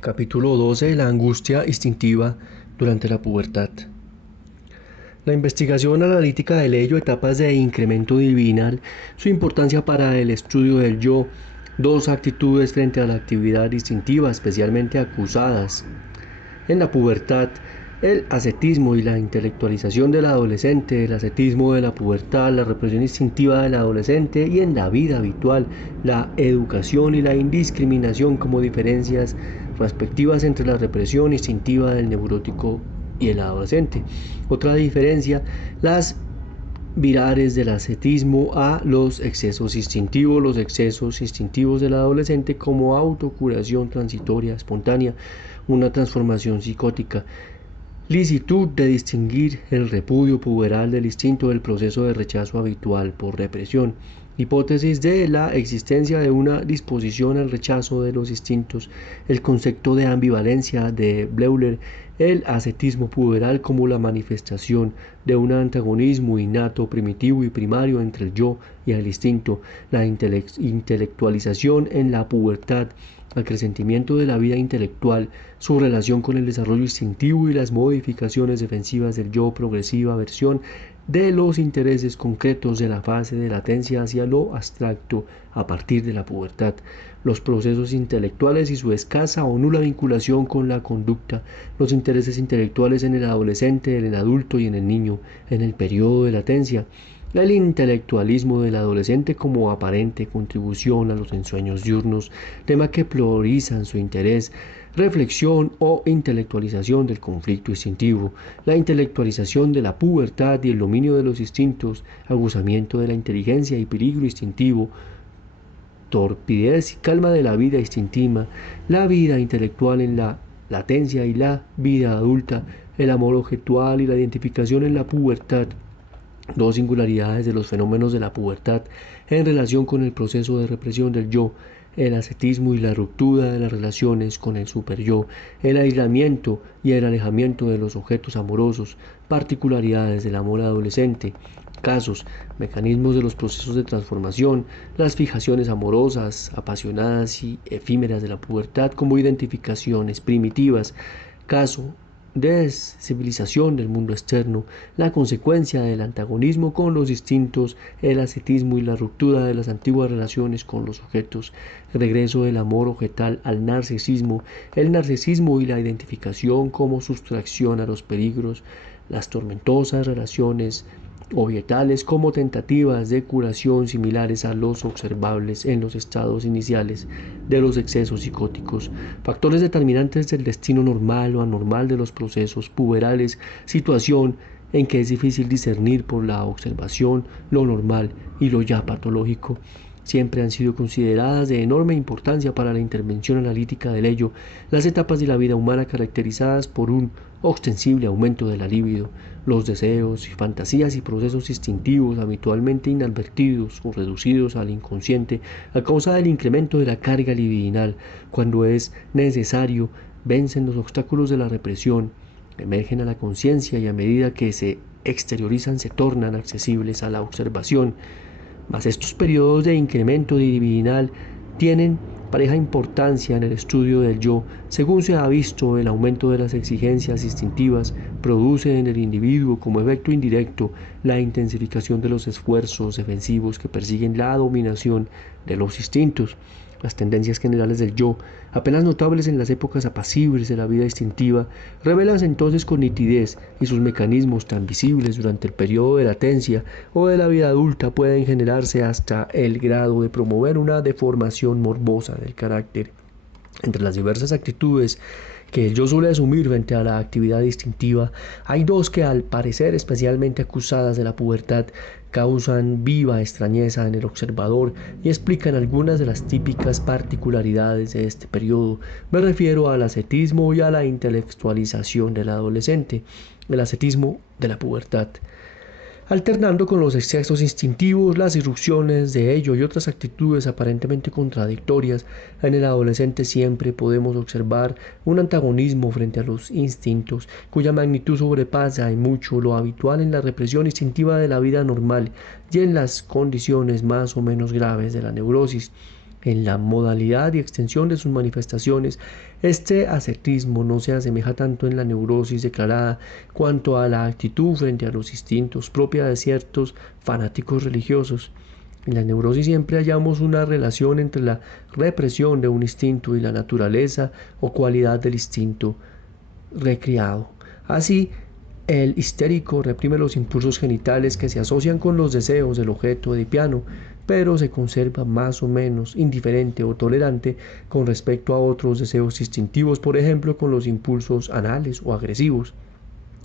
Capítulo 12. La angustia instintiva durante la pubertad. La investigación analítica del ello, etapas de incremento divinal, su importancia para el estudio del yo, dos actitudes frente a la actividad instintiva especialmente acusadas en la pubertad, el ascetismo y la intelectualización del adolescente, el ascetismo de la pubertad, la represión instintiva del adolescente y en la vida habitual, la educación y la indiscriminación como diferencias respectivas entre la represión instintiva del neurótico y el adolescente. Otra diferencia, las virares del ascetismo a los excesos instintivos del adolescente como autocuración transitoria, espontánea, una transformación psicótica, licitud de distinguir el repudio puberal del instinto del proceso de rechazo habitual por represión, hipótesis de la existencia de una disposición al rechazo de los instintos, el concepto de ambivalencia de Bleuler, el ascetismo puberal como la manifestación de un antagonismo innato, primitivo y primario entre el yo y el instinto, la intelectualización en la pubertad, acrecentamiento de la vida intelectual, su relación con el desarrollo instintivo y las modificaciones defensivas del yo, progresiva versión de los intereses concretos de la fase de latencia hacia lo abstracto a partir de la pubertad, los procesos intelectuales y su escasa o nula vinculación con la conducta, los intereses intelectuales en el adolescente, en el adulto y en el niño, en el periodo de latencia, el intelectualismo del adolescente como aparente contribución a los ensueños diurnos, tema que priorizan su interés, reflexión o intelectualización del conflicto instintivo, la intelectualización de la pubertad y el dominio de los instintos, aguzamiento de la inteligencia y peligro instintivo, torpidez y calma de la vida instintiva, la vida intelectual en la latencia y la vida adulta, el amor objetual y la identificación en la pubertad, dos singularidades de los fenómenos de la pubertad en relación con el proceso de represión del yo, el ascetismo y la ruptura de las relaciones con el superyo, el aislamiento y el alejamiento de los objetos amorosos, particularidades del amor adolescente, casos, mecanismos de los procesos de transformación, las fijaciones amorosas, apasionadas y efímeras de la pubertad como identificaciones primitivas, caso, descivilización del mundo externo, la consecuencia del antagonismo con los distintos, el ascetismo y la ruptura de las antiguas relaciones con los objetos, el regreso del amor objetal al narcisismo, el narcisismo y la identificación como sustracción a los peligros, las tormentosas relaciones objetales como tentativas de curación similares a los observables en los estados iniciales de los excesos psicóticos, factores determinantes del destino normal o anormal de los procesos puberales, situación en que es difícil discernir por la observación lo normal y lo ya patológico. Siempre han sido consideradas de enorme importancia para la intervención analítica del ello las etapas de la vida humana caracterizadas por un ostensible aumento de la libido, los deseos y fantasías y procesos instintivos habitualmente inadvertidos o reducidos al inconsciente a causa del incremento de la carga libidinal. Cuando es necesario, vencen los obstáculos de la represión, emergen a la conciencia y a medida que se exteriorizan se tornan accesibles a la observación. Mas estos periodos de incremento libidinal tienen pareja importancia en el estudio del yo. Según se ha visto, el aumento de las exigencias instintivas produce en el individuo como efecto indirecto la intensificación de los esfuerzos defensivos que persiguen la dominación de los instintos. Las tendencias generales del yo, apenas notables en las épocas apacibles de la vida instintiva, revelan entonces con nitidez y sus mecanismos tan visibles durante el periodo de latencia o de la vida adulta pueden generarse hasta el grado de promover una deformación morbosa del carácter. Entre las diversas actitudes que el yo suele asumir frente a la actividad instintiva, hay dos que al parecer especialmente acusadas de la pubertad causan viva extrañeza en el observador y explican algunas de las típicas particularidades de este periodo. Me refiero al ascetismo y a la intelectualización del adolescente, el ascetismo de la pubertad, alternando con los excesos instintivos, las irrupciones de ello y otras actitudes aparentemente contradictorias. En el adolescente siempre podemos observar un antagonismo frente a los instintos, cuya magnitud sobrepasa en mucho lo habitual en la represión instintiva de la vida normal y en las condiciones más o menos graves de la neurosis. en la modalidad y extensión de sus manifestaciones. Este ascetismo no se asemeja tanto en la neurosis declarada cuanto a la actitud frente a los instintos propia de ciertos fanáticos religiosos. En la neurosis siempre hallamos una relación entre la represión de un instinto y la naturaleza o cualidad del instinto recriado. Así, el histérico reprime los impulsos genitales que se asocian con los deseos del objeto edipiano, pero se conserva más o menos indiferente o tolerante con respecto a otros deseos instintivos, por ejemplo, con los impulsos anales o agresivos.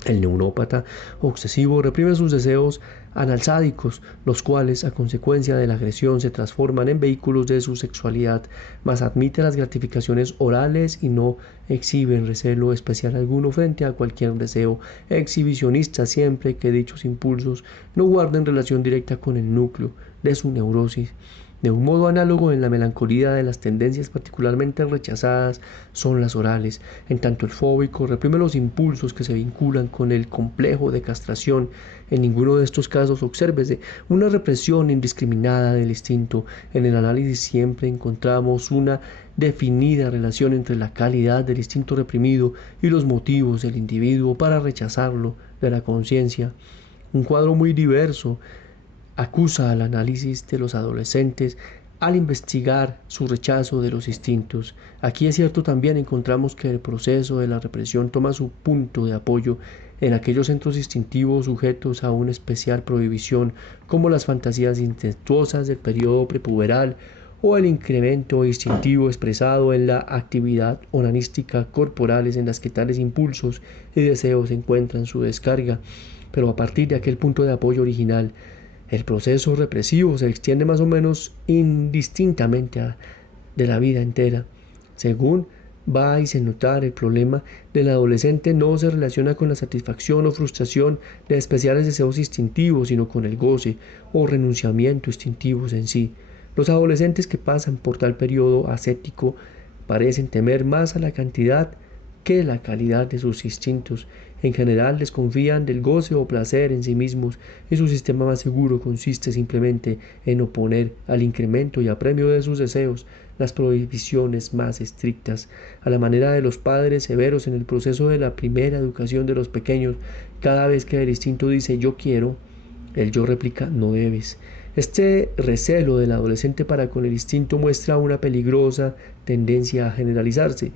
El neurópata obsesivo reprime sus deseos analsádicos, los cuales, a consecuencia de la agresión, se transforman en vehículos de su sexualidad, mas admite las gratificaciones orales y no exhiben recelo especial alguno frente a cualquier deseo exhibicionista, siempre que dichos impulsos no guarden relación directa con el núcleo de su neurosis. De un modo análogo, en la melancolía de las tendencias particularmente rechazadas son las orales, en tanto el fóbico reprime los impulsos que se vinculan con el complejo de castración. En ninguno de estos casos obsérvese una represión indiscriminada del instinto. En el análisis siempre encontramos una definida relación entre la calidad del instinto reprimido y los motivos del individuo para rechazarlo de la conciencia. Un cuadro muy diverso acusa al análisis de los adolescentes al investigar su rechazo de los instintos. Aquí es cierto también encontramos que el proceso de la represión toma su punto de apoyo en aquellos centros instintivos sujetos a una especial prohibición, como las fantasías incestuosas del periodo prepuberal o el incremento instintivo expresado en la actividad onanística corporales en las que tales impulsos y deseos encuentran su descarga. Pero a partir de aquel punto de apoyo original, el proceso represivo se extiende más o menos indistintamente de la vida entera. Según va y se notar, el problema del adolescente no se relaciona con la satisfacción o frustración de especiales deseos instintivos, sino con el goce o renunciamiento instintivos en sí. Los adolescentes que pasan por tal periodo ascético parecen temer más a la cantidad que la calidad de sus instintos. En general desconfían del goce o placer en sí mismos, y su sistema más seguro consiste simplemente en oponer al incremento y apremio de sus deseos las prohibiciones más estrictas. A la manera de los padres severos en el proceso de la primera educación de los pequeños, cada vez que el instinto dice yo quiero, el yo replica no debes. Este recelo del adolescente para con el instinto muestra una peligrosa tendencia a generalizarse.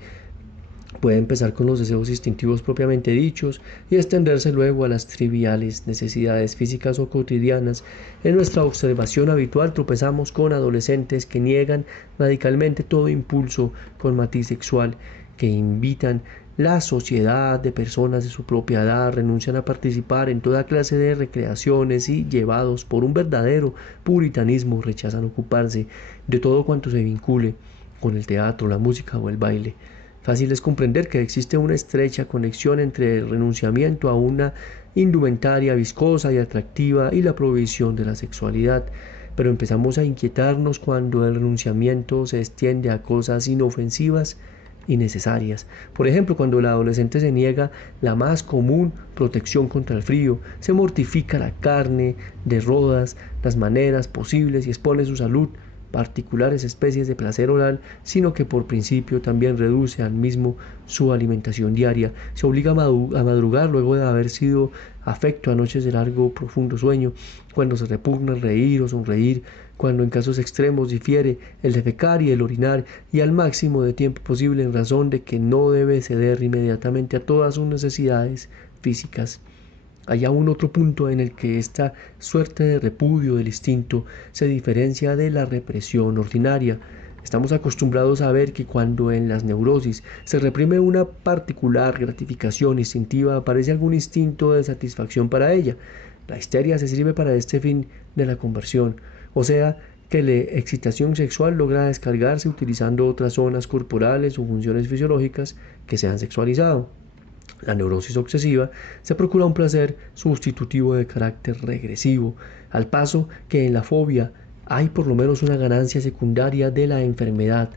Puede empezar con los deseos instintivos propiamente dichos y extenderse luego a las triviales necesidades físicas o cotidianas. En nuestra observación habitual tropezamos con adolescentes que niegan radicalmente todo impulso con matiz sexual, que invitan la sociedad de personas de su propia edad, renuncian a participar en toda clase de recreaciones y, llevados por un verdadero puritanismo, rechazan ocuparse de todo cuanto se vincule con el teatro, la música o el baile. Fácil es comprender que existe una estrecha conexión entre el renunciamiento a una indumentaria viscosa y atractiva y la provisión de la sexualidad, pero empezamos a inquietarnos cuando el renunciamiento se extiende a cosas inofensivas y necesarias. Por ejemplo, cuando el adolescente se niega la más común protección contra el frío, se mortifica la carne de rodas, las maneras posibles y expone su salud particulares especies de placer oral, sino que por principio también reduce al mismo su alimentación diaria, se obliga a madrugar luego de haber sido afecto a noches de largo profundo sueño, cuando se repugna el reír o sonreír, cuando en casos extremos difiere el defecar y el orinar, y al máximo de tiempo posible en razón de que no debe ceder inmediatamente a todas sus necesidades físicas. Hay aún otro punto en el que esta suerte de repudio del instinto se diferencia de la represión ordinaria. Estamos acostumbrados a ver que cuando en las neurosis se reprime una particular gratificación instintiva, aparece algún instinto de satisfacción para ella. La histeria se sirve para este fin de la conversión, o sea, que la excitación sexual logra descargarse utilizando otras zonas corporales o funciones fisiológicas que se han sexualizado. La neurosis obsesiva se procura un placer sustitutivo de carácter regresivo, al paso que en la fobia hay por lo menos una ganancia secundaria de la enfermedad.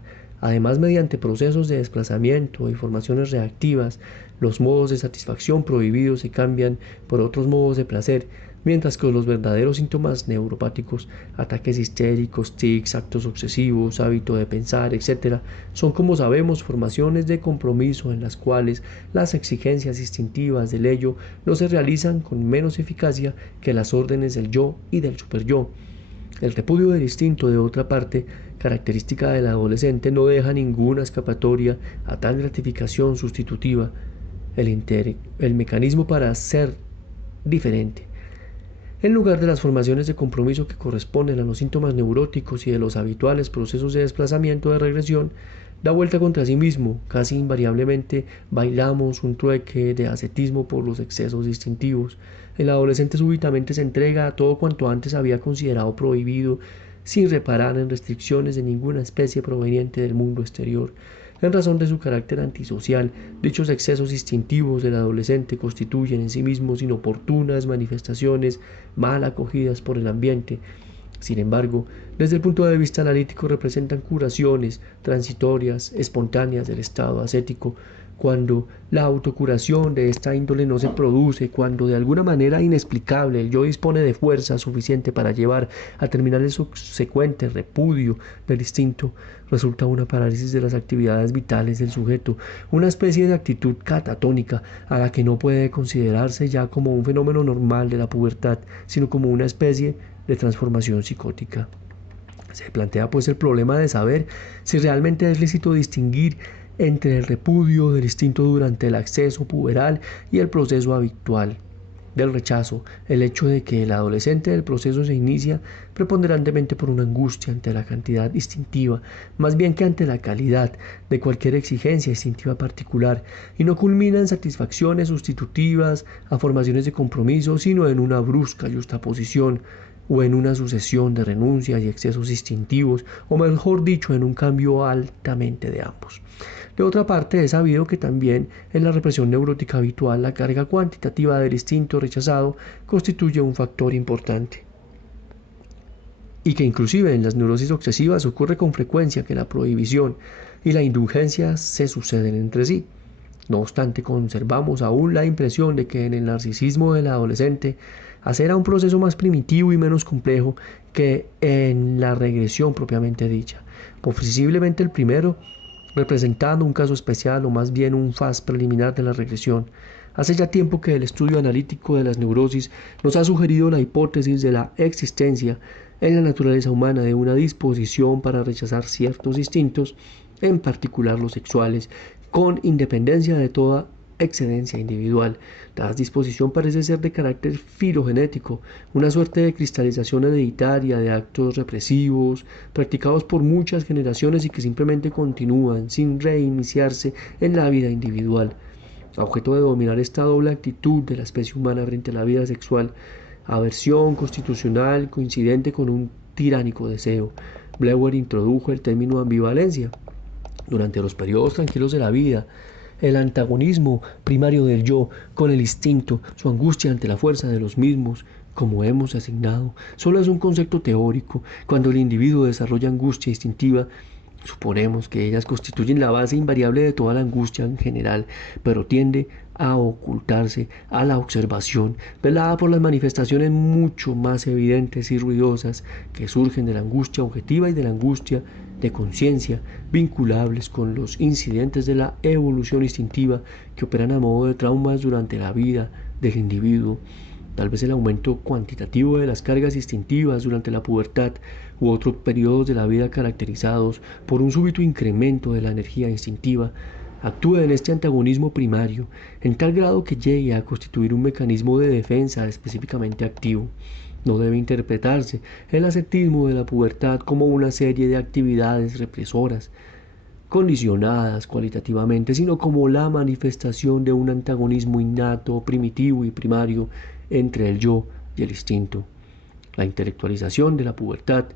Además, mediante procesos de desplazamiento y formaciones reactivas, los modos de satisfacción prohibidos se cambian por otros modos de placer, mientras que los verdaderos síntomas neuropáticos, ataques histéricos, tics, actos obsesivos, hábito de pensar, etc., son, como sabemos, formaciones de compromiso en las cuales las exigencias instintivas del ello no se realizan con menos eficacia que las órdenes del yo y del superyo. El repudio del instinto, de otra parte, característica del adolescente, no deja ninguna escapatoria a tal gratificación sustitutiva. El mecanismo para ser diferente, en lugar de las formaciones de compromiso que corresponden a los síntomas neuróticos y de los habituales procesos de desplazamiento de regresión, da vuelta contra sí mismo. Casi invariablemente bailamos un trueque de ascetismo por los excesos instintivos. El adolescente súbitamente se entrega a todo cuanto antes había considerado prohibido, sin reparar en restricciones de ninguna especie proveniente del mundo exterior. En razón de su carácter antisocial, dichos excesos instintivos del adolescente constituyen en sí mismos inoportunas manifestaciones mal acogidas por el ambiente. Sin embargo, desde el punto de vista analítico representan curaciones transitorias, espontáneas del estado ascético. Cuando la autocuración de esta índole no se produce, cuando de alguna manera inexplicable el yo dispone de fuerza suficiente para llevar a terminar el subsecuente repudio del instinto, resulta una parálisis de las actividades vitales del sujeto, una especie de actitud catatónica a la que no puede considerarse ya como un fenómeno normal de la pubertad, sino como una especie de transformación psicótica. Se plantea pues el problema de saber si realmente es lícito distinguir entre el repudio del instinto durante el acceso puberal y el proceso habitual del rechazo, el hecho de que el adolescente del proceso se inicia preponderantemente por una angustia ante la cantidad instintiva, más bien que ante la calidad de cualquier exigencia instintiva particular, y no culmina en satisfacciones sustitutivas a formaciones de compromiso, sino en una brusca justaposición o en una sucesión de renuncias y excesos instintivos, o mejor dicho, en un cambio altamente de ambos. De otra parte, es sabido que también en la represión neurótica habitual la carga cuantitativa del instinto rechazado constituye un factor importante, y que inclusive en las neurosis obsesivas ocurre con frecuencia que la prohibición y la indulgencia se suceden entre sí. No obstante, conservamos aún la impresión de que en el narcisismo del adolescente hacer a un proceso más primitivo y menos complejo que en la regresión propiamente dicha. Posiblemente el primero representando un caso especial o más bien un faz preliminar de la regresión. Hace ya tiempo que el estudio analítico de las neurosis nos ha sugerido la hipótesis de la existencia en la naturaleza humana de una disposición para rechazar ciertos instintos, en particular los sexuales, con independencia de toda excedencia individual. Tal disposición parece ser de carácter filogenético, una suerte de cristalización hereditaria de actos represivos practicados por muchas generaciones y que simplemente continúan sin reiniciarse en la vida individual. A objeto de dominar esta doble actitud de la especie humana frente a la vida sexual, aversión constitucional coincidente con un tiránico deseo, Bleuler introdujo el término ambivalencia. Durante los periodos tranquilos de la vida, el antagonismo primario del yo con el instinto, su angustia ante la fuerza de los mismos, como hemos asignado, solo es un concepto teórico. Cuando el individuo desarrolla angustia instintiva, suponemos que ellas constituyen la base invariable de toda la angustia en general, pero tiende a ocultarse a la observación, velada por las manifestaciones mucho más evidentes y ruidosas que surgen de la angustia objetiva y de la angustia de conciencia, vinculables con los incidentes de la evolución instintiva que operan a modo de traumas durante la vida del individuo. Tal vez el aumento cuantitativo de las cargas instintivas durante la pubertad u otros periodos de la vida caracterizados por un súbito incremento de la energía instintiva actúe en este antagonismo primario en tal grado que llegue a constituir un mecanismo de defensa específicamente activo. No debe interpretarse el ascetismo de la pubertad como una serie de actividades represoras, condicionadas cualitativamente, sino como la manifestación de un antagonismo innato, primitivo y primario entre el yo y el instinto. La intelectualización de la pubertad,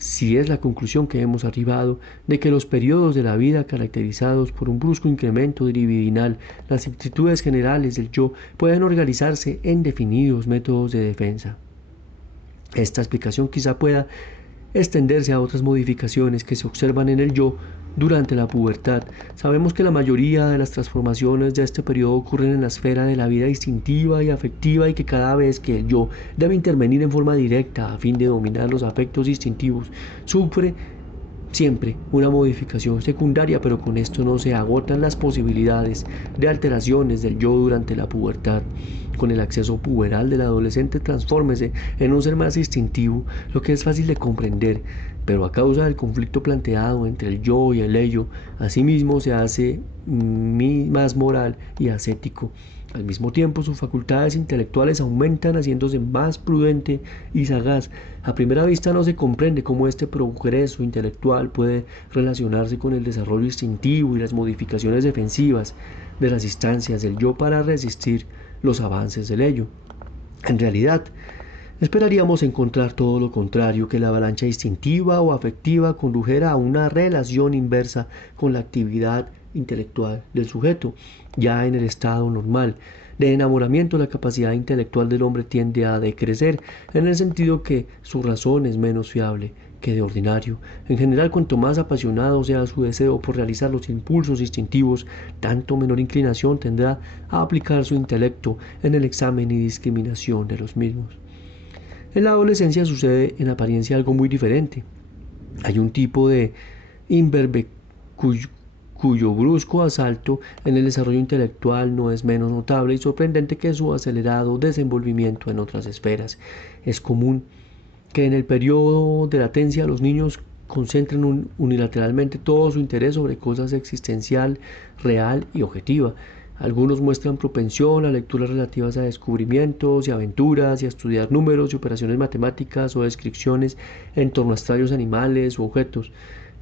si es la conclusión que hemos arribado de que los periodos de la vida caracterizados por un brusco incremento libidinal, las actitudes generales del yo pueden organizarse en definidos métodos de defensa. Esta explicación quizá pueda extenderse a otras modificaciones que se observan en el yo durante la pubertad. Sabemos que la mayoría de las transformaciones de este periodo ocurren en la esfera de la vida instintiva y afectiva y que cada vez que el yo debe intervenir en forma directa a fin de dominar los afectos instintivos, sufre siempre una modificación secundaria, pero con esto no se agotan las posibilidades de alteraciones del yo durante la pubertad. Con el acceso puberal del adolescente transfórmese en un ser más instintivo, lo que es fácil de comprender, pero a causa del conflicto planteado entre el yo y el ello, asimismo se hace más moral y ascético. Al mismo tiempo, sus facultades intelectuales aumentan, haciéndose más prudente y sagaz. A primera vista no se comprende cómo este progreso intelectual puede relacionarse con el desarrollo instintivo y las modificaciones defensivas de las instancias del yo para resistir los avances del ello. En realidad, esperaríamos encontrar todo lo contrario, que la avalancha instintiva o afectiva condujera a una relación inversa con la actividad intelectual del sujeto. Ya en el estado normal de enamoramiento, la capacidad intelectual del hombre tiende a decrecer, en el sentido que su razón es menos fiable que de ordinario. En general, cuanto más apasionado sea su deseo por realizar los impulsos instintivos, tanto menor inclinación tendrá a aplicar su intelecto en el examen y discriminación de los mismos. En la adolescencia sucede en apariencia algo muy diferente. Hay un tipo de imberbe cuyo brusco asalto en el desarrollo intelectual no es menos notable y sorprendente que su acelerado desenvolvimiento en otras esferas. Es común que en el periodo de latencia los niños concentren unilateralmente todo su interés sobre cosas existencial, real y objetiva. Algunos muestran propensión a lecturas relativas a descubrimientos y aventuras y a estudiar números y operaciones matemáticas o descripciones en torno a extraños animales u objetos.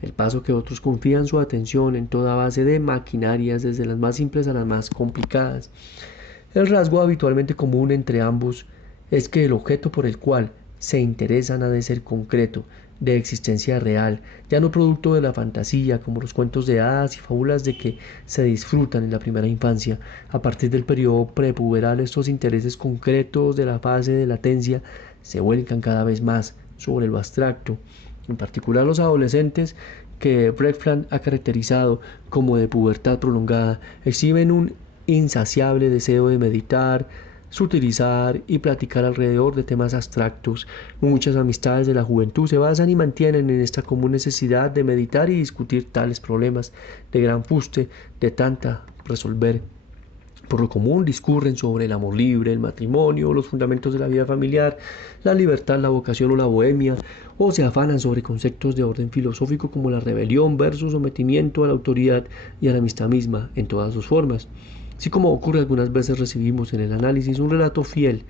El paso que otros confían su atención en toda base de maquinarias, desde las más simples a las más complicadas. El rasgo habitualmente común entre ambos es que el objeto por el cual se interesan ha de ser concreto, de existencia real, ya no producto de la fantasía, como los cuentos de hadas y fábulas de que se disfrutan en la primera infancia. A partir del periodo prepuberal, estos intereses concretos de la fase de latencia se vuelcan cada vez más sobre lo abstracto. En particular, los adolescentes, que Bredfland ha caracterizado como de pubertad prolongada, exhiben un insaciable deseo de meditar, sutilizar y platicar alrededor de temas abstractos. Muchas amistades de la juventud se basan y mantienen en esta común necesidad de meditar y discutir tales problemas de gran fuste, de tanta resolver. Por lo común discurren sobre el amor libre, el matrimonio, los fundamentos de la vida familiar, la libertad, la vocación o la bohemia, o se afanan sobre conceptos de orden filosófico como la rebelión versus sometimiento a la autoridad y a la amistad misma en todas sus formas. Así como ocurre algunas veces, recibimos en el análisis un relato fiel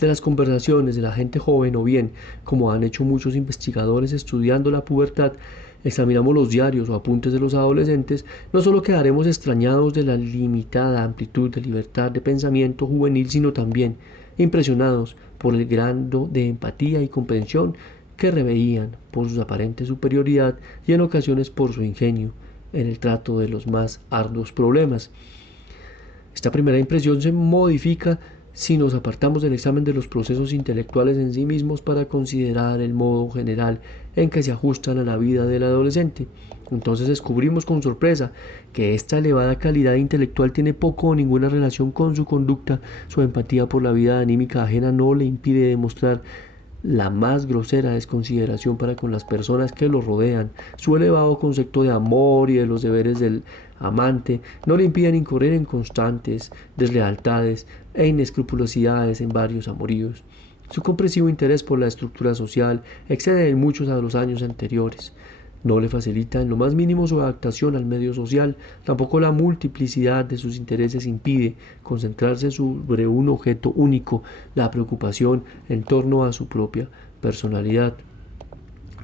de las conversaciones de la gente joven, o bien, como han hecho muchos investigadores estudiando la pubertad, examinamos los diarios o apuntes de los adolescentes, no solo quedaremos extrañados de la limitada amplitud de libertad de pensamiento juvenil, sino también impresionados por el grado de empatía y comprensión que reveían, por su aparente superioridad y en ocasiones por su ingenio en el trato de los más arduos problemas. Esta primera impresión se modifica si nos apartamos del examen de los procesos intelectuales en sí mismos para considerar el modo general en que se ajustan a la vida del adolescente. Entonces descubrimos con sorpresa que esta elevada calidad intelectual tiene poco o ninguna relación con su conducta. Su empatía por la vida anímica ajena no le impide demostrar la más grosera desconsideración para con las personas que lo rodean. Su elevado concepto de amor y de los deberes del amante no le impiden incurrir en constantes deslealtades e inescrupulosidades en varios amoríos. Su comprensivo interés por la estructura social excede en muchos a los años anteriores. No le facilita en lo más mínimo su adaptación al medio social, tampoco la multiplicidad de sus intereses impide concentrarse sobre un objeto único, la preocupación en torno a su propia personalidad.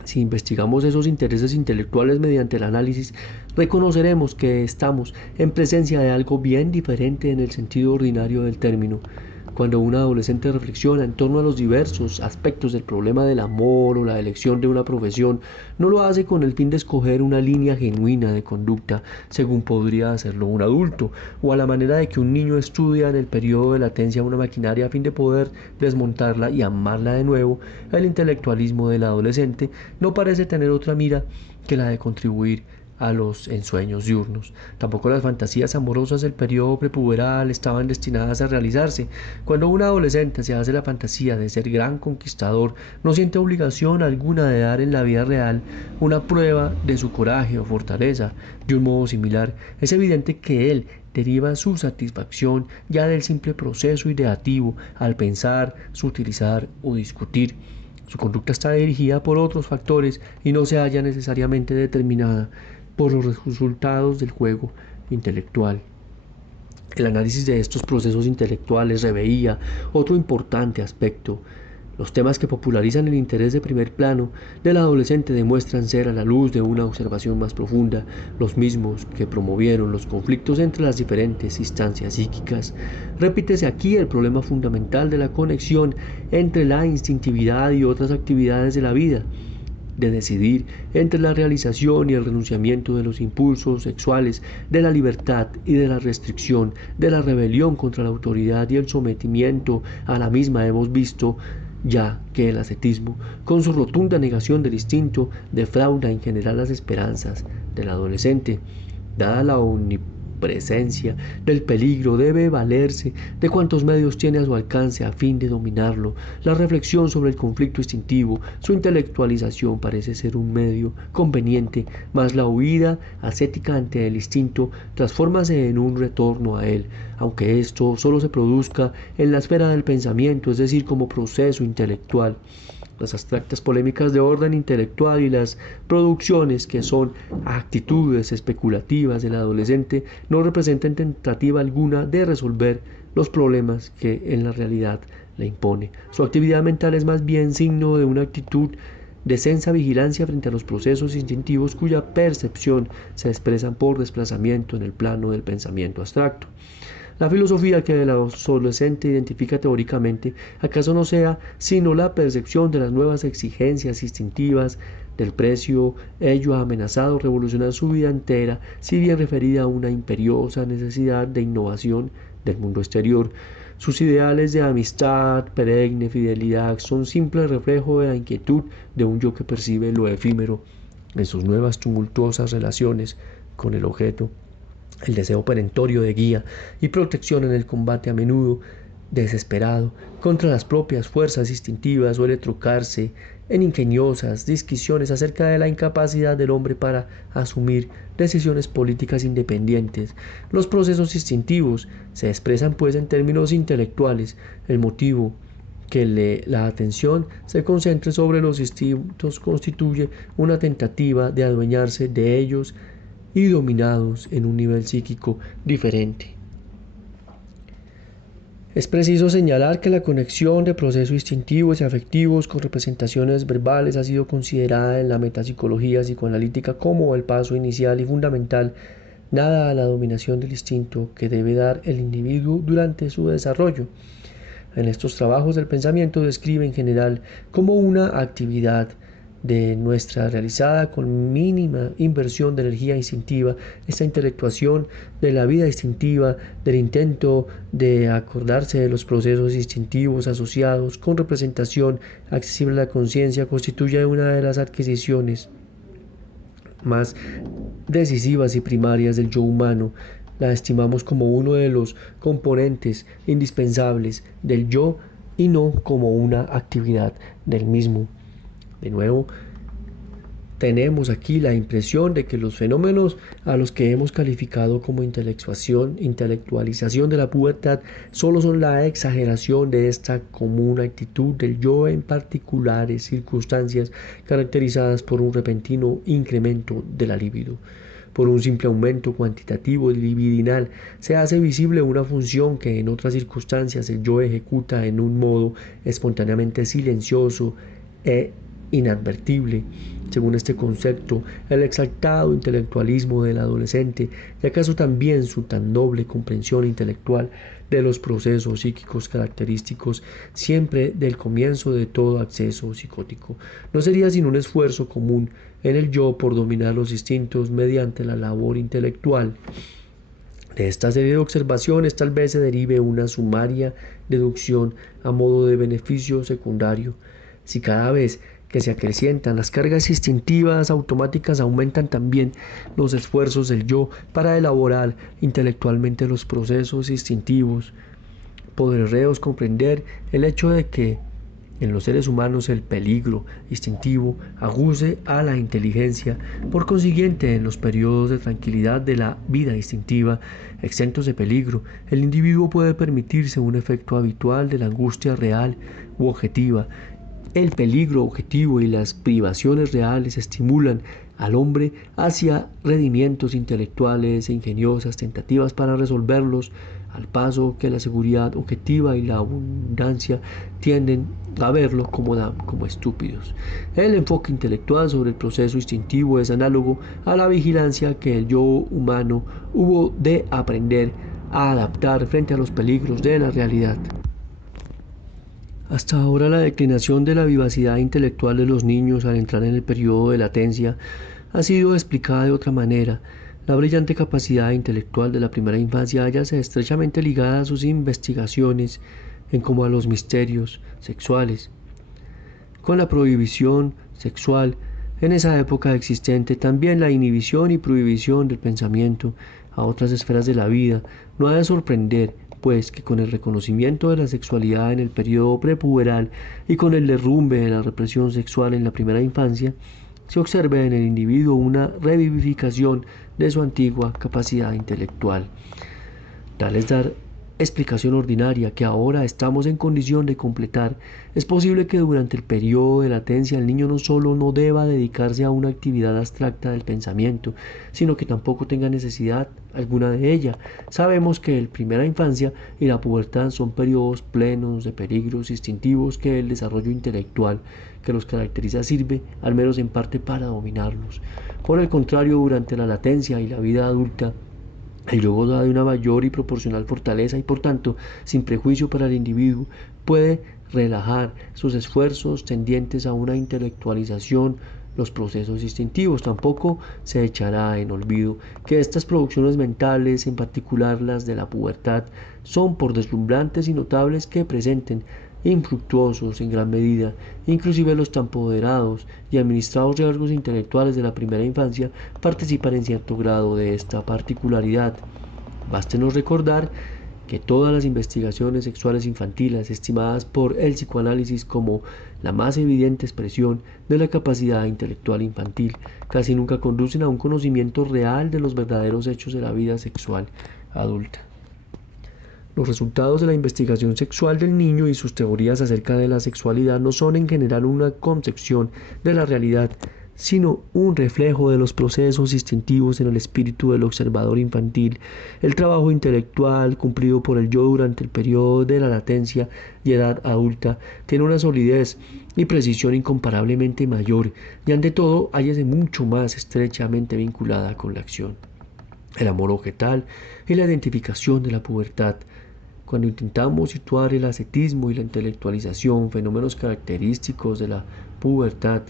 Si investigamos esos intereses intelectuales mediante el análisis, reconoceremos que estamos en presencia de algo bien diferente en el sentido ordinario del término. Cuando un adolescente reflexiona en torno a los diversos aspectos del problema del amor o la elección de una profesión, no lo hace con el fin de escoger una línea genuina de conducta, según podría hacerlo un adulto, o a la manera de que un niño estudia en el periodo de latencia una maquinaria a fin de poder desmontarla y amarla de nuevo. El intelectualismo del adolescente no parece tener otra mira que la de contribuir a los ensueños diurnos. Tampoco las fantasías amorosas del periodo prepuberal estaban destinadas a realizarse. Cuando un adolescente se hace la fantasía de ser gran conquistador, no siente obligación alguna de dar en la vida real una prueba de su coraje o fortaleza. De un modo similar, es evidente que él deriva su satisfacción ya del simple proceso ideativo al pensar, sutilizar o discutir. Su conducta está dirigida por otros factores y no se halla necesariamente determinada por los resultados del juego intelectual. El análisis de estos procesos intelectuales reveía otro importante aspecto. Los temas que popularizan el interés de primer plano del adolescente demuestran ser, a la luz de una observación más profunda, los mismos que promovieron los conflictos entre las diferentes instancias psíquicas. Repítese aquí el problema fundamental de la conexión entre la instintividad y otras actividades de la vida, de decidir entre la realización y el renunciamiento de los impulsos sexuales, de la libertad y de la restricción, de la rebelión contra la autoridad y el sometimiento a la misma. Hemos visto ya que el ascetismo, con su rotunda negación del instinto, defrauda en general las esperanzas del adolescente. Dada la omnipresencia del peligro, debe valerse de cuantos medios tiene a su alcance a fin de dominarlo. La reflexión sobre el conflicto instintivo, su intelectualización parece ser un medio conveniente, mas la huida ascética ante el instinto transfórmase en un retorno a él, aunque esto solo se produzca en la esfera del pensamiento, es decir, como proceso intelectual. Las abstractas polémicas de orden intelectual y las producciones que son actitudes especulativas del adolescente no representan tentativa alguna de resolver los problemas que en la realidad le impone. Su actividad mental es más bien signo de una actitud de sensa vigilancia frente a los procesos instintivos cuya percepción se expresan por desplazamiento en el plano del pensamiento abstracto. La filosofía que el adolescente identifica teóricamente, acaso no sea sino la percepción de las nuevas exigencias instintivas del precio, ello ha amenazado revolucionar su vida entera, si bien referida a una imperiosa necesidad de innovación del mundo exterior. Sus ideales de amistad, perenne, fidelidad, son simple reflejo de la inquietud de un yo que percibe lo efímero en sus nuevas tumultuosas relaciones con el objeto. El deseo perentorio de guía y protección en el combate, a menudo desesperado contra las propias fuerzas instintivas, suele trocarse en ingeniosas disquisiciones acerca de la incapacidad del hombre para asumir decisiones políticas independientes. Los procesos instintivos se expresan pues en términos intelectuales. El motivo que la atención se concentre sobre los instintos constituye una tentativa de adueñarse de ellos y dominados en un nivel psíquico diferente. Es preciso señalar que la conexión de procesos instintivos y afectivos con representaciones verbales ha sido considerada en la metapsicología psicoanalítica como el paso inicial y fundamental, dada a la dominación del instinto que debe dar el individuo durante su desarrollo. En estos trabajos el pensamiento describe en general como una actividad de nuestra realizada con mínima inversión de energía instintiva, esta intelectuación de la vida instintiva, del intento de acordarse de los procesos instintivos asociados con representación accesible a la conciencia, constituye una de las adquisiciones más decisivas y primarias del yo humano. La estimamos como uno de los componentes indispensables del yo y no como una actividad del mismo. De nuevo, tenemos aquí la impresión de que los fenómenos a los que hemos calificado como intelectualización de la pubertad solo son la exageración de esta común actitud del yo en particulares circunstancias caracterizadas por un repentino incremento de la libido. Por un simple aumento cuantitativo libidinal se hace visible una función que en otras circunstancias el yo ejecuta en un modo espontáneamente silencioso e inadvertible. Según este concepto, el exaltado intelectualismo del adolescente, y acaso también su tan noble comprensión intelectual de los procesos psíquicos característicos siempre del comienzo de todo acceso psicótico, no sería sino un esfuerzo común en el yo por dominar los instintos mediante la labor intelectual. De esta serie de observaciones tal vez se derive una sumaria deducción a modo de beneficio secundario. Si cada vez que se acrecientan. Las cargas instintivas automáticas aumentan también los esfuerzos del yo para elaborar intelectualmente los procesos instintivos. Podremos comprender el hecho de que en los seres humanos el peligro instintivo aguce a la inteligencia. Por consiguiente, en los periodos de tranquilidad de la vida instintiva, exentos de peligro, el individuo puede permitirse un efecto habitual de la angustia real u objetiva. El peligro objetivo y las privaciones reales estimulan al hombre hacia rendimientos intelectuales e ingeniosas tentativas para resolverlos, al paso que la seguridad objetiva y la abundancia tienden a verlo como estúpidos. El enfoque intelectual sobre el proceso instintivo es análogo a la vigilancia que el yo humano hubo de aprender a adaptar frente a los peligros de la realidad. Hasta ahora la declinación de la vivacidad intelectual de los niños al entrar en el periodo de latencia ha sido explicada de otra manera. La brillante capacidad intelectual de la primera infancia hállase estrechamente ligada a sus investigaciones en como a los misterios sexuales. Con la prohibición sexual en esa época existente, también la inhibición y prohibición del pensamiento a otras esferas de la vida. No ha de sorprender pues que con el reconocimiento de la sexualidad en el periodo prepuberal y con el derrumbe de la represión sexual en la primera infancia, se observe en el individuo una revivificación de su antigua capacidad intelectual. Tal es dar explicación ordinaria que ahora estamos en condición de completar. Es posible que durante el periodo de latencia el niño no solo no deba dedicarse a una actividad abstracta del pensamiento, sino que tampoco tenga necesidad alguna de ella. Sabemos que la primera infancia y la pubertad son periodos plenos de peligros instintivos que el desarrollo intelectual que los caracteriza sirve, al menos en parte, para dominarlos. Por el contrario, durante la latencia y la vida adulta, el yo goza de una mayor y proporcional fortaleza y por tanto, sin prejuicio para el individuo, puede relajar sus esfuerzos tendientes a una intelectualización los procesos instintivos. Tampoco se echará en olvido que estas producciones mentales, en particular las de la pubertad, son por deslumbrantes y notables que presenten infructuosos en gran medida, inclusive los tan poderados y administrados rasgos intelectuales de la primera infancia participan en cierto grado de esta particularidad. Bástenos recordar que todas las investigaciones sexuales infantiles, estimadas por el psicoanálisis como la más evidente expresión de la capacidad intelectual infantil, casi nunca conducen a un conocimiento real de los verdaderos hechos de la vida sexual adulta. Los resultados de la investigación sexual del niño y sus teorías acerca de la sexualidad no son en general una concepción de la realidad, sino un reflejo de los procesos instintivos en el espíritu del observador infantil. El trabajo intelectual cumplido por el yo durante el periodo de la latencia y edad adulta tiene una solidez y precisión incomparablemente mayor y ante todo hállase mucho más estrechamente vinculada con la acción. El amor objetal y la identificación de la pubertad. Cuando intentamos situar el ascetismo y la intelectualización, fenómenos característicos de la pubertad,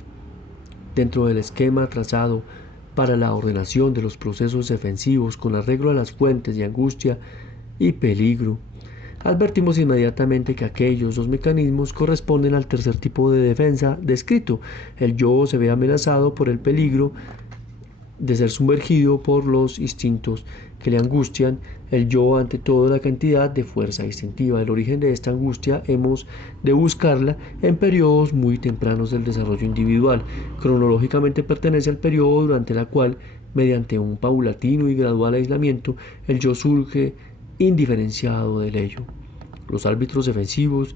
dentro del esquema trazado para la ordenación de los procesos defensivos con arreglo a las fuentes de angustia y peligro, advertimos inmediatamente que aquellos dos mecanismos corresponden al tercer tipo de defensa descrito. El yo se ve amenazado por el peligro de ser sumergido por los instintos que le angustian, el yo ante todo la cantidad de fuerza instintiva. El origen de esta angustia hemos de buscarla en periodos muy tempranos del desarrollo individual. Cronológicamente pertenece al periodo durante el cual, mediante un paulatino y gradual aislamiento, el yo surge indiferenciado del ello. Los árbitros defensivos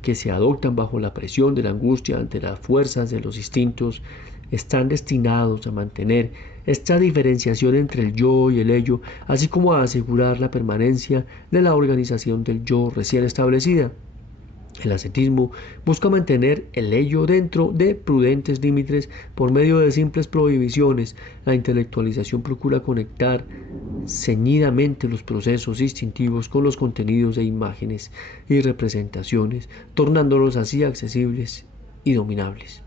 que se adoptan bajo la presión de la angustia ante las fuerzas de los instintos están destinados a mantener esta diferenciación entre el yo y el ello, así como a asegurar la permanencia de la organización del yo recién establecida. El ascetismo busca mantener el ello dentro de prudentes límites por medio de simples prohibiciones. La intelectualización procura conectar ceñidamente los procesos instintivos con los contenidos de imágenes y representaciones, tornándolos así accesibles y dominables.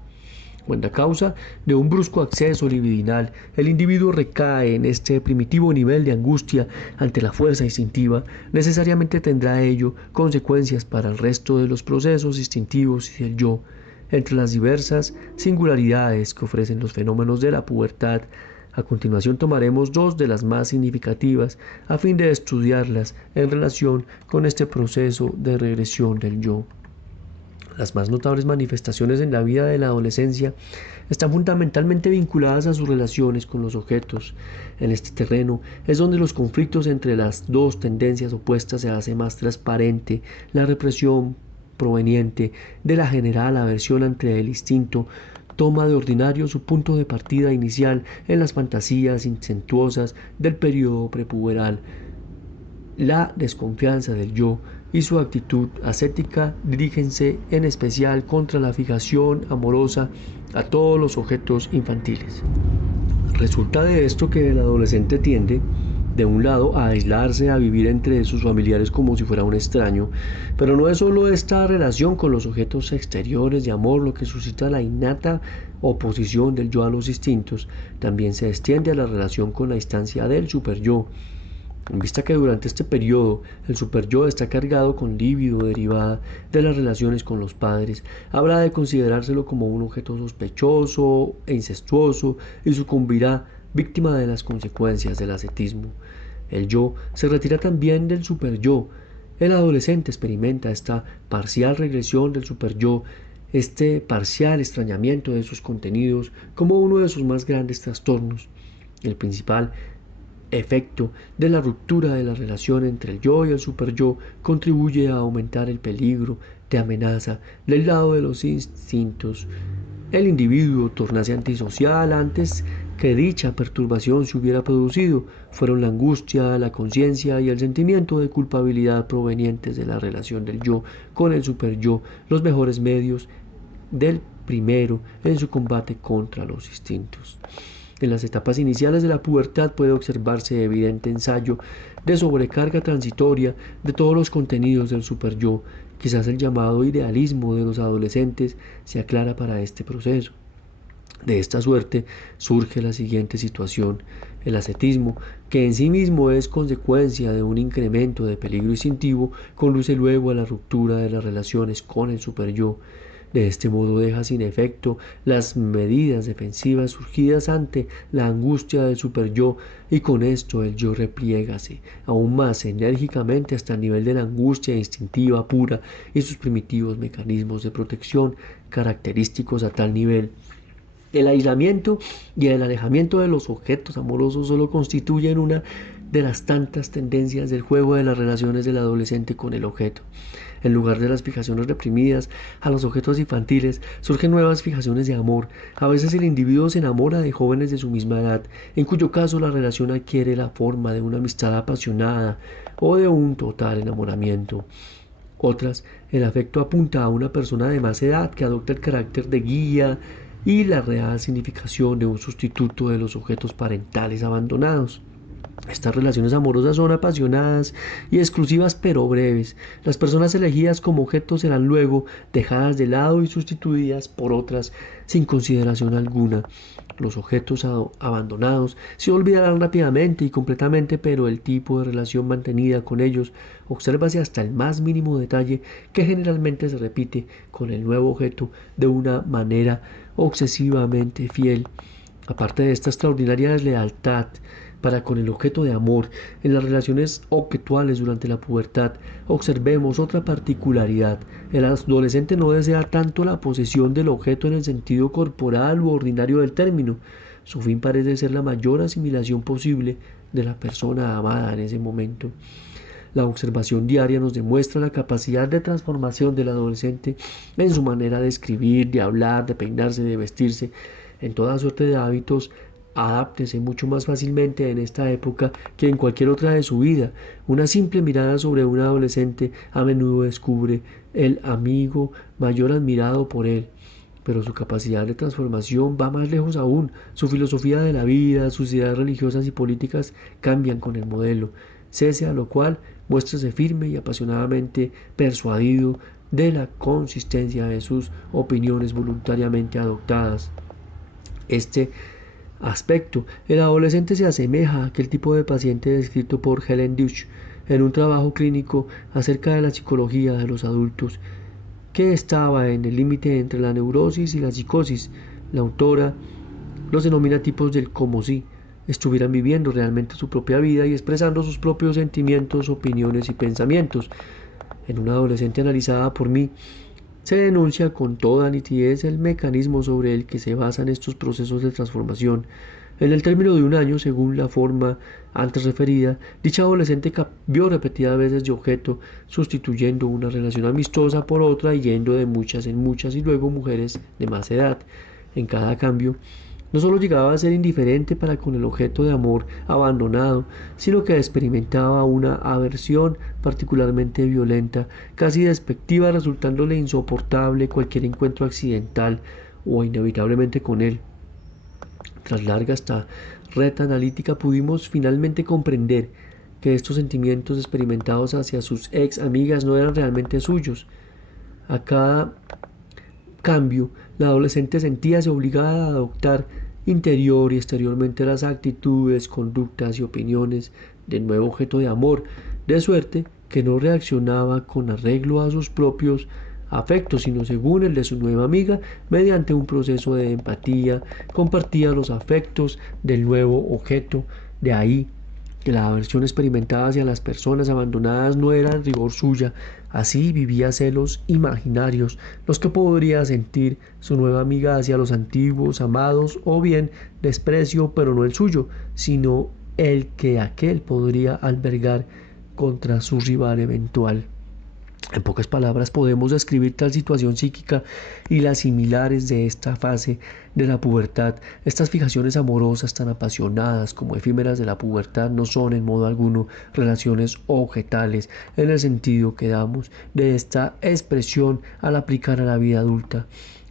Cuando a causa de un brusco acceso libidinal, el individuo recae en este primitivo nivel de angustia ante la fuerza instintiva, necesariamente tendrá ello consecuencias para el resto de los procesos instintivos y del yo. entre las diversas singularidades que ofrecen los fenómenos de la pubertad. A continuación tomaremos dos de las más significativas a fin de estudiarlas en relación con este proceso de regresión del yo. Las más notables manifestaciones en la vida de la adolescencia están fundamentalmente vinculadas a sus relaciones con los objetos. En este terreno es donde los conflictos entre las dos tendencias opuestas se hace más transparente. La represión proveniente de la general aversión ante el instinto toma de ordinario su punto de partida inicial en las fantasías incestuosas del periodo prepuberal. La desconfianza del yo y su actitud ascética dirígense en especial contra la fijación amorosa a todos los objetos infantiles. Resulta de esto que el adolescente tiende, de un lado, a aislarse, a vivir entre sus familiares como si fuera un extraño, pero no es solo esta relación con los objetos exteriores de amor lo que suscita la innata oposición del yo a los instintos, también se extiende a la relación con la instancia del superyo. En vista que durante este periodo el superyo está cargado con libido derivada de las relaciones con los padres, habrá de considerárselo como un objeto sospechoso e incestuoso y sucumbirá víctima de las consecuencias del ascetismo. El yo se retira también del superyo. El adolescente experimenta esta parcial regresión del superyo, este parcial extrañamiento de sus contenidos como uno de sus más grandes trastornos. El principal efecto de la ruptura de la relación entre el yo y el superyo contribuye a aumentar el peligro de amenaza del lado de los instintos. El individuo tornase antisocial antes que dicha perturbación se hubiera producido. Fueron la angustia, la conciencia y el sentimiento de culpabilidad provenientes de la relación del yo con el superyo los mejores medios del primero en su combate contra los instintos. En las etapas iniciales de la pubertad puede observarse evidente ensayo de sobrecarga transitoria de todos los contenidos del superyo. Quizás el llamado idealismo de los adolescentes se aclara para este proceso. De esta suerte surge la siguiente situación: el ascetismo, que en sí mismo es consecuencia de un incremento de peligro instintivo, conduce luego a la ruptura de las relaciones con el superyo. De este modo deja sin efecto las medidas defensivas surgidas ante la angustia del superyo y con esto el yo repliégase aún más enérgicamente hasta el nivel de la angustia instintiva pura y sus primitivos mecanismos de protección característicos a tal nivel. El aislamiento y el alejamiento de los objetos amorosos solo constituyen una de las tantas tendencias del juego de las relaciones del adolescente con el objeto. En lugar de las fijaciones reprimidas a los objetos infantiles, surgen nuevas fijaciones de amor. A veces el individuo se enamora de jóvenes de su misma edad, en cuyo caso la relación adquiere la forma de una amistad apasionada o de un total enamoramiento. Otras, el afecto apunta a una persona de más edad que adopta el carácter de guía y la real significación de un sustituto de los objetos parentales abandonados. Estas relaciones amorosas son apasionadas y exclusivas pero breves. Las personas elegidas como objeto serán luego dejadas de lado y sustituidas por otras sin consideración alguna. Los objetos abandonados se olvidarán rápidamente y completamente, pero el tipo de relación mantenida con ellos, obsérvase hasta el más mínimo detalle, que generalmente se repite con el nuevo objeto de una manera obsesivamente fiel. Aparte de esta extraordinaria lealtad para con el objeto de amor en las relaciones objetuales durante la pubertad, observemos otra particularidad. El adolescente no desea tanto la posesión del objeto en el sentido corporal u ordinario del término. Su fin parece ser la mayor asimilación posible de la persona amada en ese momento. La observación diaria nos demuestra la capacidad de transformación del adolescente en su manera de escribir, de hablar, de peinarse, de vestirse, en toda suerte de hábitos. Adáptese mucho más fácilmente en esta época que en cualquier otra de su vida. Una simple mirada sobre un adolescente a menudo descubre el amigo mayor admirado por él. Pero su capacidad de transformación va más lejos aún. Su filosofía de la vida, sus ideas religiosas y políticas cambian con el modelo. Cese a lo cual, muéstrese firme y apasionadamente persuadido de la consistencia de sus opiniones voluntariamente adoptadas. Este aspecto, el adolescente se asemeja a aquel tipo de paciente descrito por Helen Deutsch en un trabajo clínico acerca de la psicología de los adultos. que estaba en el límite entre la neurosis y la psicosis. La autora los denomina tipos del como si estuvieran viviendo realmente su propia vida y expresando sus propios sentimientos, opiniones y pensamientos. En una adolescente analizada por mí, se denuncia con toda nitidez el mecanismo sobre el que se basan estos procesos de transformación. En el término de un año, según la forma antes referida, dicha adolescente cambió repetidas veces de objeto, sustituyendo una relación amistosa por otra y yendo de muchas en muchas y luego mujeres de más edad. En cada cambio, no solo llegaba a ser indiferente para con el objeto de amor abandonado, sino que experimentaba una aversión particularmente violenta, casi despectiva, resultándole insoportable cualquier encuentro accidental o inevitablemente con él. Tras larga red analítica pudimos finalmente comprender que estos sentimientos experimentados hacia sus ex amigas no eran realmente suyos. A cada cambio, la adolescente sentíase obligada a adoptar interior y exteriormente las actitudes, conductas y opiniones del nuevo objeto de amor, de suerte que no reaccionaba con arreglo a sus propios afectos, sino según el de su nueva amiga, mediante un proceso de empatía, compartía los afectos del nuevo objeto. De ahí que la aversión experimentada hacia las personas abandonadas no era en rigor suya, así vivía celos imaginarios, los que podría sentir su nueva amiga hacia los antiguos amados, o bien desprecio, pero no el suyo, sino el que aquel podría albergar contra su rival eventual. En pocas palabras podemos describir tal situación psíquica y las similares de esta fase de la pubertad. Estas fijaciones amorosas tan apasionadas como efímeras de la pubertad no son en modo alguno relaciones objetales en el sentido que damos de esta expresión al aplicar a la vida adulta.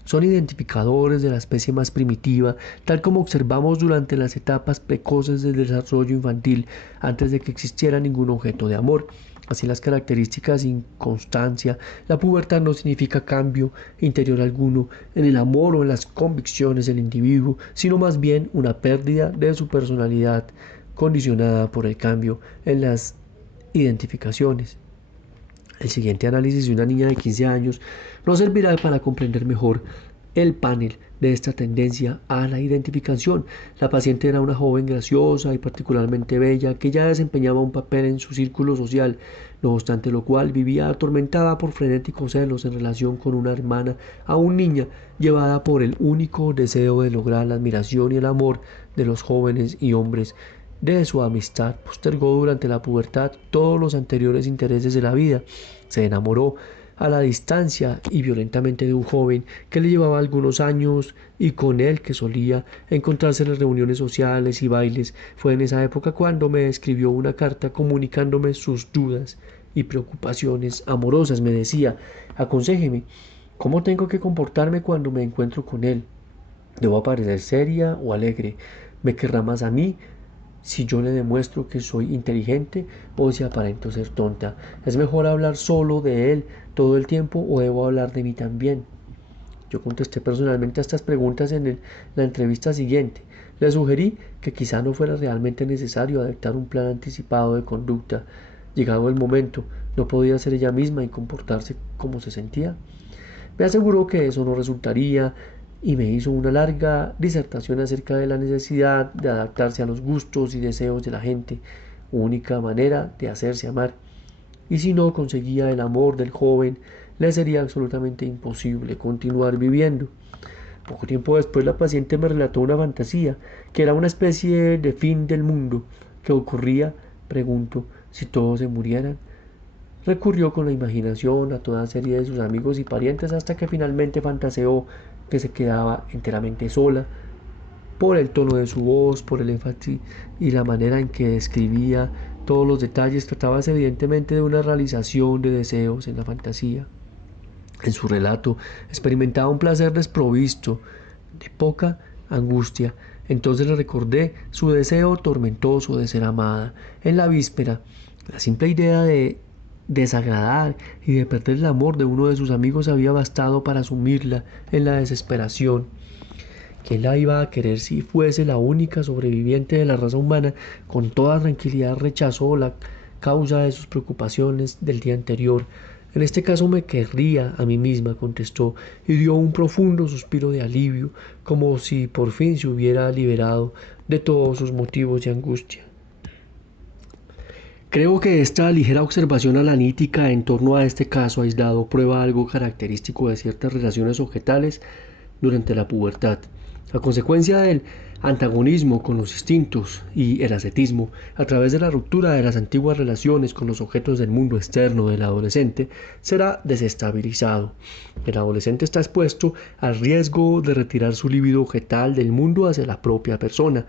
Son identificadores de la especie más primitiva, tal como observamos durante las etapas precoces del desarrollo infantil, antes de que existiera ningún objeto de amor. Así las características inconstancia, la pubertad no significa cambio interior alguno en el amor o en las convicciones del individuo, sino más bien una pérdida de su personalidad condicionada por el cambio en las identificaciones. El siguiente análisis de una niña de 15 años nos servirá para comprender mejor el panel de esta tendencia a la identificación. La paciente era una joven graciosa y particularmente bella que ya desempeñaba un papel en su círculo social, no obstante lo cual vivía atormentada por frenéticos celos en relación con una hermana, aún niña, llevada por el único deseo de lograr la admiración y el amor de los jóvenes y hombres de su amistad. Postergó durante la pubertad todos los anteriores intereses de la vida. Se enamoró a la distancia y violentamente de un joven que le llevaba algunos años y con el que solía encontrarse en las reuniones sociales y bailes. Fue en esa época cuando me escribió una carta comunicándome sus dudas y preocupaciones amorosas. Me decía: aconséjeme, ¿cómo tengo que comportarme cuando me encuentro con él? ¿Debo parecer seria o alegre? ¿Me querrá más a mí si yo le demuestro que soy inteligente o si aparento ser tonta? ¿Es mejor hablar solo de él todo el tiempo o debo hablar de mí también? Yo contesté personalmente a estas preguntas en la entrevista siguiente. Le sugerí que quizá no fuera realmente necesario adoptar un plan anticipado de conducta. Llegado el momento, no podía ser ella misma y comportarse como se sentía. Me aseguró que eso no resultaría y me hizo una larga disertación acerca de la necesidad de adaptarse a los gustos y deseos de la gente, única manera de hacerse amar. Y si no conseguía el amor del joven, le sería absolutamente imposible continuar viviendo. Poco tiempo después la paciente me relató una fantasía, que era una especie de fin del mundo, que ocurría, pregunto, si todos se murieran. Recurrió con la imaginación a toda serie de sus amigos y parientes hasta que finalmente fantaseó que se quedaba enteramente sola. Por el tono de su voz, por el énfasis y la manera en que describía todos los detalles, tratábase evidentemente de una realización de deseos en la fantasía. En su relato experimentaba un placer desprovisto de poca angustia. Entonces le recordé su deseo tormentoso de ser amada. En la víspera, la simple idea de desagradar y de perder el amor de uno de sus amigos había bastado para sumirla en la desesperación. ¿Quién la iba a querer si fuese la única sobreviviente de la raza humana? Con toda tranquilidad rechazó la causa de sus preocupaciones del día anterior. En este caso me querría a mí misma, contestó, y dio un profundo suspiro de alivio, como si por fin se hubiera liberado de todos sus motivos de angustia. Creo que esta ligera observación analítica en torno a este caso aislado prueba algo característico de ciertas relaciones objetales durante la pubertad. A consecuencia del antagonismo con los instintos y el ascetismo, a través de la ruptura de las antiguas relaciones con los objetos del mundo externo del adolescente, será desestabilizado. El adolescente está expuesto al riesgo de retirar su libido objetal del mundo hacia la propia persona,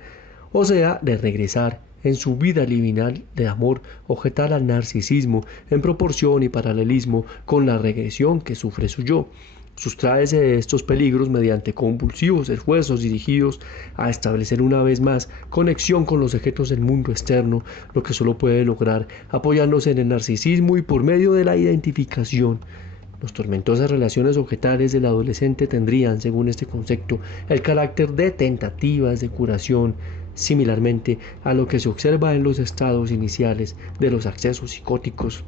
o sea, de regresar en su vida liminal de amor objetal al narcisismo en proporción y paralelismo con la regresión que sufre su yo. Sustráese de estos peligros mediante convulsivos esfuerzos dirigidos a establecer una vez más conexión con los objetos del mundo externo, lo que solo puede lograr apoyándose en el narcisismo y por medio de la identificación. Las tormentosas relaciones objetales del adolescente tendrían, según este concepto, el carácter de tentativas de curación, similarmente a lo que se observa en los estados iniciales de los accesos psicóticos.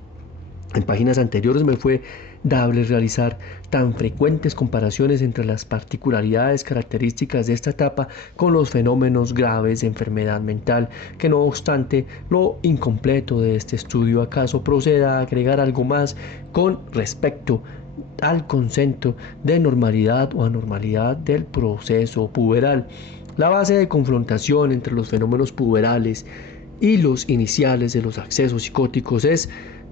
En páginas anteriores me fue dable realizar tan frecuentes comparaciones entre las particularidades características de esta etapa con los fenómenos graves de enfermedad mental, que no obstante lo incompleto de este estudio acaso proceda a agregar algo más con respecto al concepto de normalidad o anormalidad del proceso puberal. La base de confrontación entre los fenómenos puberales y los iniciales de los accesos psicóticos es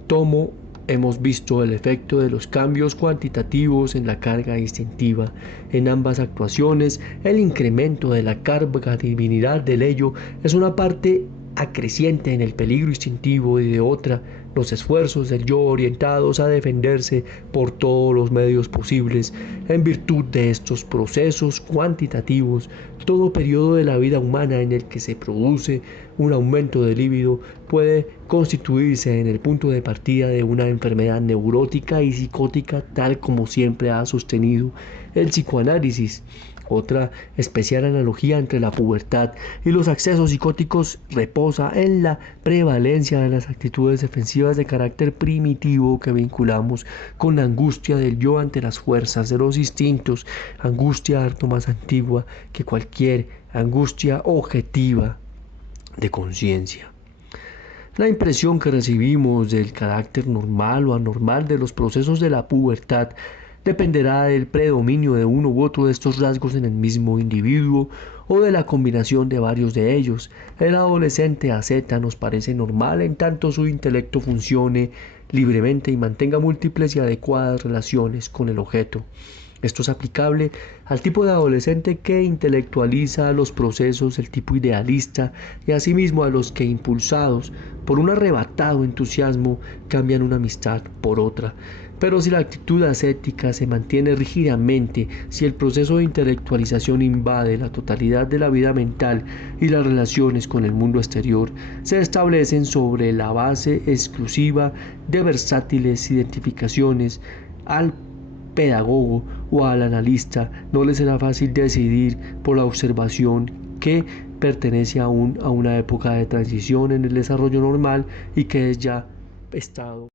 tomo. Hemos visto el efecto de los cambios cuantitativos en la carga instintiva. En ambas actuaciones, el incremento de la carga divinidad del ello es una parte acreciente en el peligro instintivo y de otra, los esfuerzos del yo orientados a defenderse por todos los medios posibles. En virtud de estos procesos cuantitativos, todo periodo de la vida humana en el que se produce un aumento de líbido puede constituirse en el punto de partida de una enfermedad neurótica y psicótica, tal como siempre ha sostenido el psicoanálisis. Otra especial analogía entre la pubertad y los accesos psicóticos reposa en la prevalencia de las actitudes defensivas de carácter primitivo que vinculamos con la angustia del yo ante las fuerzas de los instintos, angustia harto más antigua que cualquier angustia objetiva de conciencia. La impresión que recibimos del carácter normal o anormal de los procesos de la pubertad dependerá del predominio de uno u otro de estos rasgos en el mismo individuo o de la combinación de varios de ellos. El adolescente asceta nos parece normal en tanto su intelecto funcione libremente y mantenga múltiples y adecuadas relaciones con el objeto. Esto es aplicable al tipo de adolescente que intelectualiza los procesos del tipo idealista y asimismo a los que, impulsados por un arrebatado entusiasmo, cambian una amistad por otra. Pero si la actitud ascética se mantiene rígidamente, si el proceso de intelectualización invade la totalidad de la vida mental y las relaciones con el mundo exterior, se establecen sobre la base exclusiva de versátiles identificaciones, al pedagogo o al analista no le será fácil decidir por la observación que pertenece aún a una época de transición en el desarrollo normal y que es ya estado